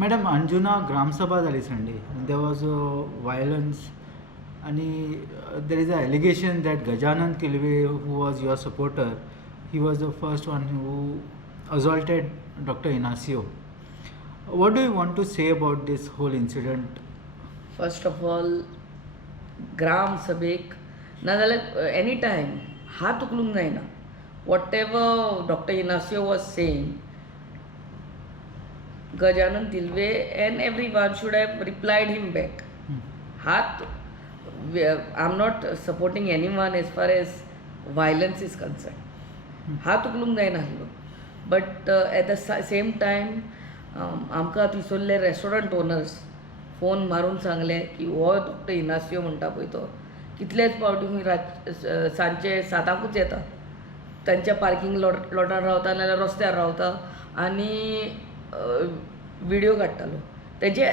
Madam Anjuna ग्रामसभा झाली Sunday. There was violence आणि there is an allegation that Gajanand Kilve, who was your supporter, he was the first one who assaulted Dr. Inacio. What do you want to say about this whole incident? First of all ग्राम सभेक नाजाल्यार any time हात उखलूंक जायना. Whatever doctor Inacio was saying, Gajanan Tilve and everyone should have replied him back. Hath, I'm not supporting anyone as far as violence is concerned. हात उखलूंक जायना आसलो. But at the same time आमकां थंयसरले restaurant owners phone मारून सांगले की हो doctor Inácio म्हणटा पळय तो कितलेच फावटी खंय सांजचे 7:00च येता. तांच्या पार्किंग लॉटार रावता नाजाल्यार रस्त्यार रावता आनी व्हिडिओ काडटालो. तेजे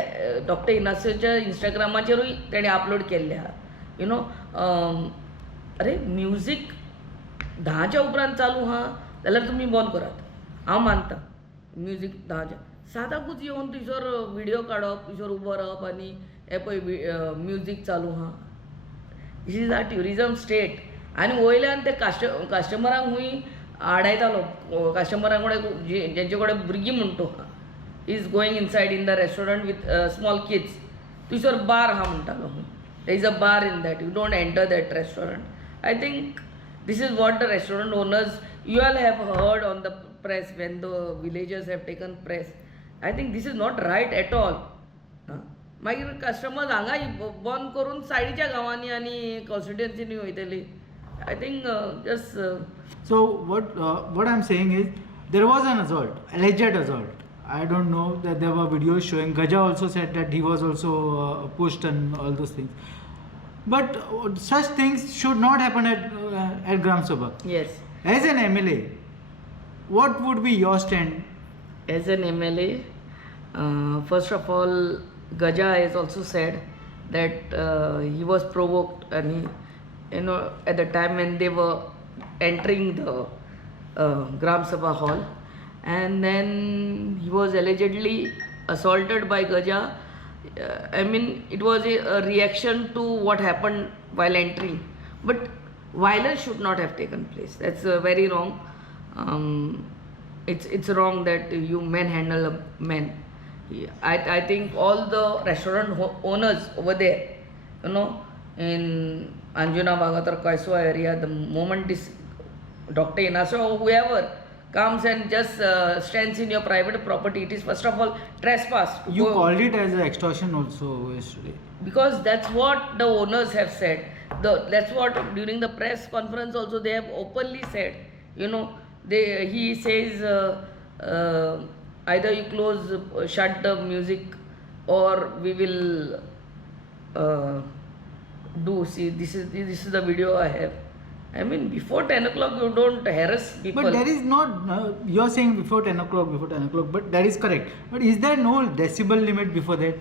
डॉक्टर इनासियोच्या इंस्टाग्रामाचेरूय तेणें अपलोड केल्ले आहा. यू नो, अरे म्युजीक 10च्या उपरांत चालू आहा जाल्यार तुमी बंद करात. हांव मानता म्युजीक 10च्या 7:00च येवन थंयसर व्हिडिओ काडप, थंयसर उबो रावप आनी हे पळय म्युजीक चालू आहा. This is a tourism state. आनी वयल्यान ते कस्टमरांक खूंय आडायतालो. कस्टमरां कडेन जेंचे कडेन भुरगीं म्हणटो is going inside in the restaurant with small kids. थंयसर बार आहा म्हणटालो. There is a bar in that. You don't enter that restaurant. I think this is what the restaurant owners, you all have heard on the press when the villagers have taken press. I think this is not right at all. मागीर customers हांगाय बंद करून सायडीच्या गांवांनी आनी कॉन्स्टिट्युएन्सीनी वयतली. I think just So what I'm saying is there was an assault, alleged assault. I don't know that there were videos showing. Gaja also said that he was also pushed and all those things. But such things should not happen at Gram Sabha. yes. As an MLA, what would be your stand? As an MLA, first of all, Gaja has also said that he was provoked, and he, you know, at the time when they were entering the Gram Sabha hall, and then he was allegedly assaulted by Gaja. I mean, it was a reaction to what happened while entering, but violence should not have taken place. That's very wrong. It's wrong that you manhandle a man. I think all the restaurant owners over there, you know, in Anjuna Bhagatar Kaiswa area, the moment this Dr. Inacio or whoever comes and just stands in your private property, it is first of all trespass. You called it as an extortion also yesterday. Because that's what the owners have said. That's what during the press conference also they have openly said. You know, he says either you shut the music, or we will do. See, this is the video I have. I mean, before 10 o'clock you don't harass people. But there is not, you're saying before 10 o'clock, but that is correct. But is there no decibel limit before that?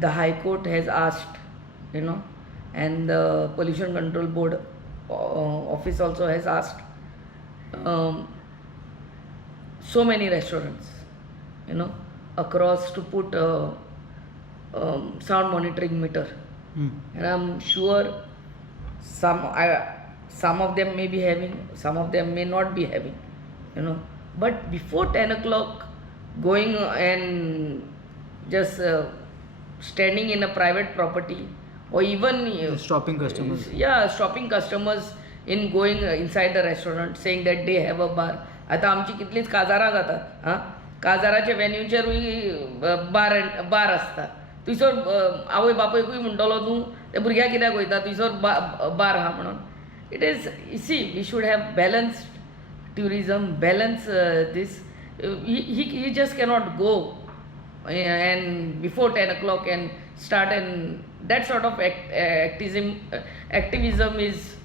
The High Court has asked, you know, and the Pollution Control Board office also has asked so many restaurants, you know, across to put sound monitoring meter. And I'm sure some of them may be having, some of them may not be having, you know. But before 10 o'clock going and just standing in a private property, or even stopping customers. Stopping customers in going inside the restaurant, saying that they have a bar. आता आमची कितलीच काजारां जातात. काजाराच्या वेन्यूचेरूय बार आसता. थंयसर आवय बापूयकूय म्हणटलो तूं ते भुरग्याक कित्याक वयता थंयसर बार आहा म्हणून. It is, you see, we should have balanced tourism, balance this. He just cannot go and before 10 o'clock and start, and that sort of activism is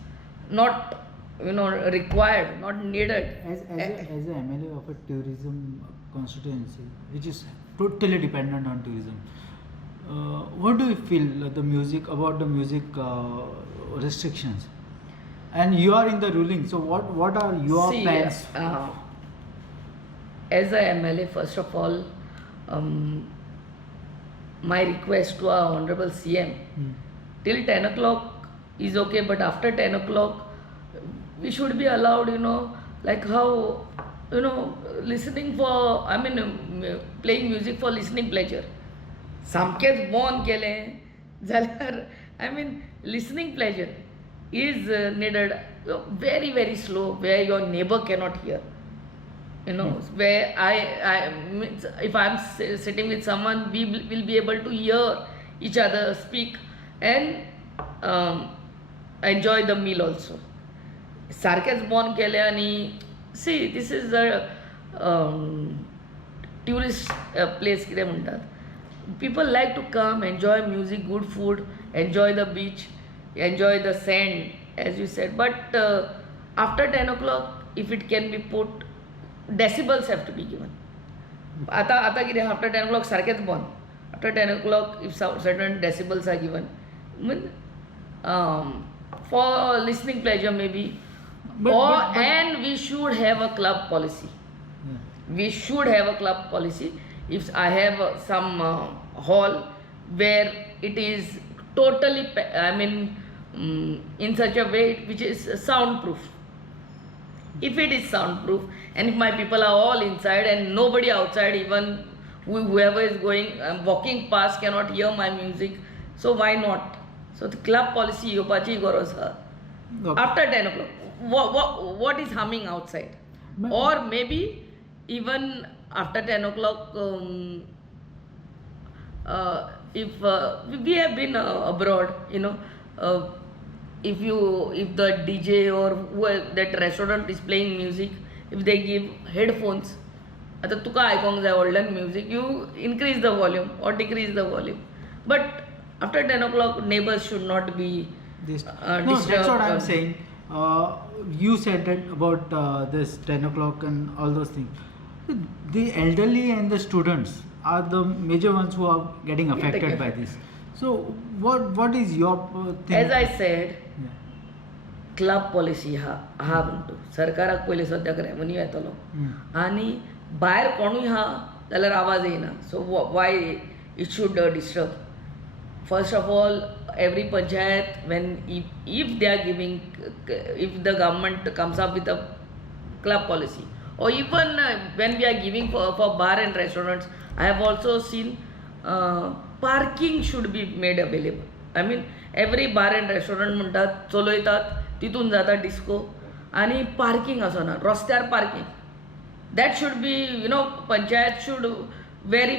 not, you know, required, not needed. As a MLA of a tourism constituency, which is totally dependent on tourism, what do you feel about the music restrictions? And you are in the ruling, so what are your plans? As a MLA, first of all, um, my request to our honorable CM, till 10 o'clock is okay, but after 10 o'clock we should be allowed, like how, listening for, playing music for listening pleasure. सामकेच बॉन केलें जाल्यार listening pleasure is needed very very slow, where your neighbor cannot hear. Where if I'm sitting with someone, we will be able to hear each other speak and enjoy the meal also. सारकेच बॉन केलें आनी see this is tourist place कितें म्हणटात. People like to come, enjoy music, good food, enjoy the beach, enjoy the sand, as you said. But after 10 o'clock, if it can be put, decibels have to be given. आता कितें after 10 o'clock सारकेंच बंद. After 10 o'clock, if certain decibels are given, for listening pleasure maybe, and we should have a club policy. We should have a club policy. If I have some hall where it is totally, in such a way which is soundproof. If it is soundproof, and if my people are all inside and nobody outside, even whoever is going, walking past cannot hear my music, so why not? So the club policy yopachi goros ha. After 10 o'clock, what is humming outside? Or maybe even after 10 o'clock, if we have been abroad, if the DJ or that restaurant is playing music, if they give headphones, आता तुका आयकोंक जाय व्हडल्यान music, you increase the volume or decrease the volume. But after 10 o'clock, neighbors should not be No, disturbed. that's what I'm saying. You said that about this 10 o'clock and all those things. The elderly and the students are the major ones who are getting affected by this. So what is your thing? As I said, club policy हा म्हणटू सरकाराक पयलीं सद्याक revenue येतलो आनी भायर कोणूय हा जाल्यार आवाज येना. So why it should disturb. First of all, every panchayat, if they are giving, if the government comes up with a club policy, or even when we are giving for bar and restaurants, I have also seen parking should be made available. Every bar and restaurant म्हणटात चलयतात तितून जाता disco आनी parking आसना रस्त्यार parking. That should be, panchayat should very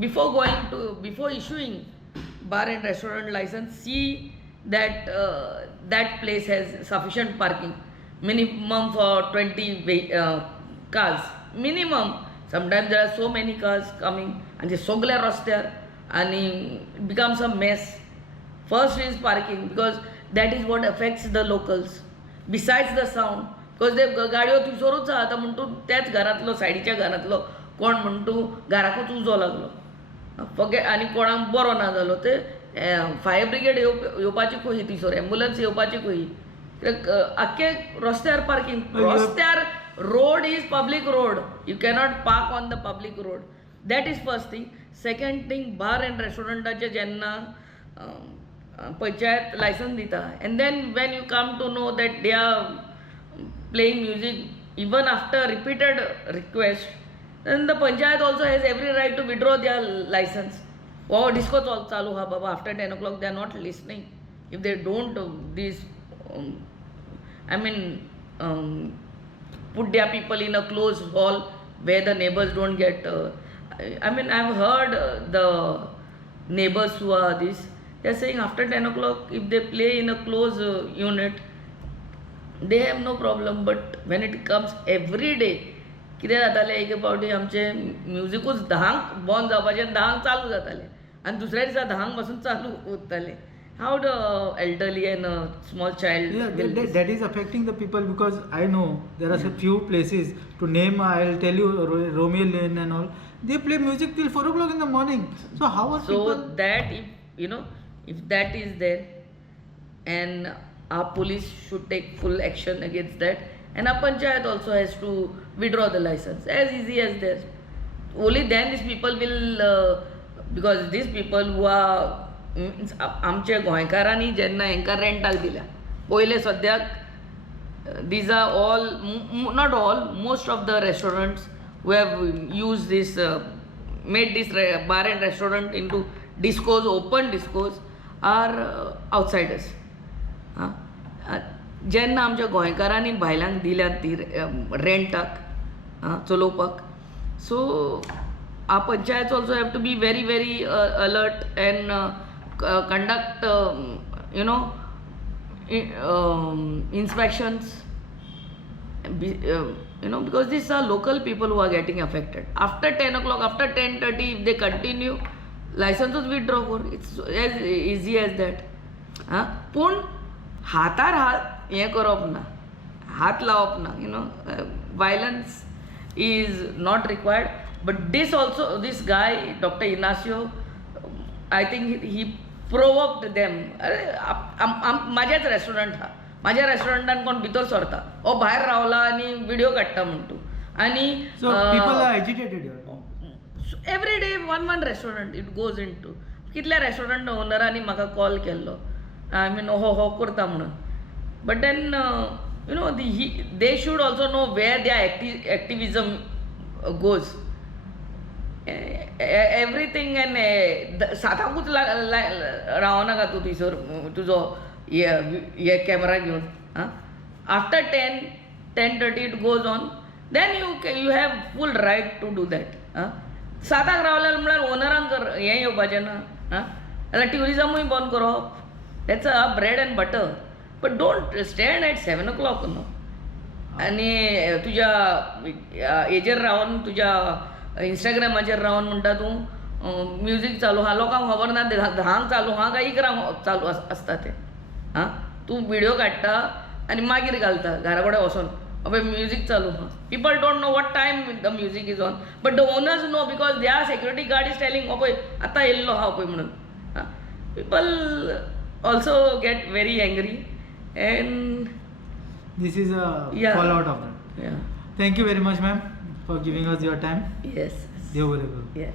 before issuing bar and restaurant license, see that that place has sufficient parking, minimum for 20 cars minimum. Sometimes there are so many cars coming and they sogle rastyar and it becomes a mess. First is parking, because that is what affects the locals besides the sound, because they गाडयो थंयसरूच आहा. आतां म्हणटू त्याच घरांतलो सायडीच्या घरांतलो कोण म्हणटू घराकूच उजो लागलो फगे आनी कोणाक बरो ना जालो ते फायर ब्रिगेड येवपाची खंय थंयसर एम्बुलन्स येवपाची खंय आख्खे रस्त्यार पार्किंग. रस्त्यार road is public road, you cannot park on the public road. That is first thing. Second thing, bar and restaurantaचे जेन्ना पंचायत लायसन्स दिता, and then when you come to know that they are playing music even after repeated request, then the panchayat also has every right to withdraw their license. Oh, disco chalu ha baba, after 10 o'clock they are not listening. If they don't put their people in a closed hall where the neighbors don't get I've heard the neighbors who are this, they're saying after 10 o'clock if they play in a closed unit they have no problem. But when it comes every day, कितें जातालें एक फावटी आमचें म्युजिकूच 10 बंद जावपाचें 10 चालू जातालें आनी दुसऱ्या दिसा 10 पासून चालू उरतालें. How the elderly and a small child that is affecting the people, because I know there are a few places to name. I'll tell you Romeo Lane and all, they play music till 4 o'clock in the morning. So how are people? So that if that is there, and our police should take full action against that, and our panchayat also has to withdraw the license, as easy as that. only then these people will because these people who are means आमचे गोंयकारांनी जेन्ना हांकां रेंटाक दिल्या पयले सद्याक these are all not all, most of the restaurants who have used this made this bar and restaurant into discos, open discos, are outsiders. जेन्ना आमच्या गोंयकारांनी भायल्यांक दिल्यात ती रेंटाक चलोवपाक, सो our panchayats also have to be very very alert and conduct inspections, because these are local people who are getting affected. After 10 o'clock, after 10:30, if they continue, licenses withdraw for. It's as easy as that. पूण हातार हात हें करप ना, हात लावप ना, violence is not required. But this also, this guy, Dr. Inacio, I think he provoked them. माझ्याच रेस्टॉरंट हा, माझ्या रेस्टॉरंटान कोण भितर सरता ओ भायर रावला आनी व्हिडिओ काडटा म्हण तूं आनी So people are agitated here. Every day one restaurant it goes in to. कितल्या रेस्टॉरंट ओनरांनी म्हाका कॉल केल्लो, आय मीन हो करता म्हणून. But then they should also know where their activism goes. Everything and साताकूच रावनाका तूं थंयसर तुजो हे कॅमेरा घेवन. After 10:30 it goes on, then you have full right to do that. साताक रावले म्हळ्यार ओनरांक हें येवपाचें ना, जाल्यार ट्युरिजमूय बंद करप. That's a bread and butter. But don't stand at 7 o'clock न्हू आनी तुज्या हेजेर रावन तुज्या इंस्टाग्रामाचेर रावन म्हणटा तूं म्युजीक चालू आहा, लोकांक खबर ना 10 चालू आहा काय 11 चालू आसता तें. तूं व्हिडिओ काडटा आनी मागीर घालता घरा कडेन वचोन अबे म्युजीक चालू आहा. People don't know what time the music is on, but the owners know because they are security guard is telling पळय आतां येयल्लो आहा पळय म्हणून. People also get very angry and This is a fallout of that. Yeah. Thank you very much, ma'am, for giving us your time. Yes. Dev Bole Guru. Yeah.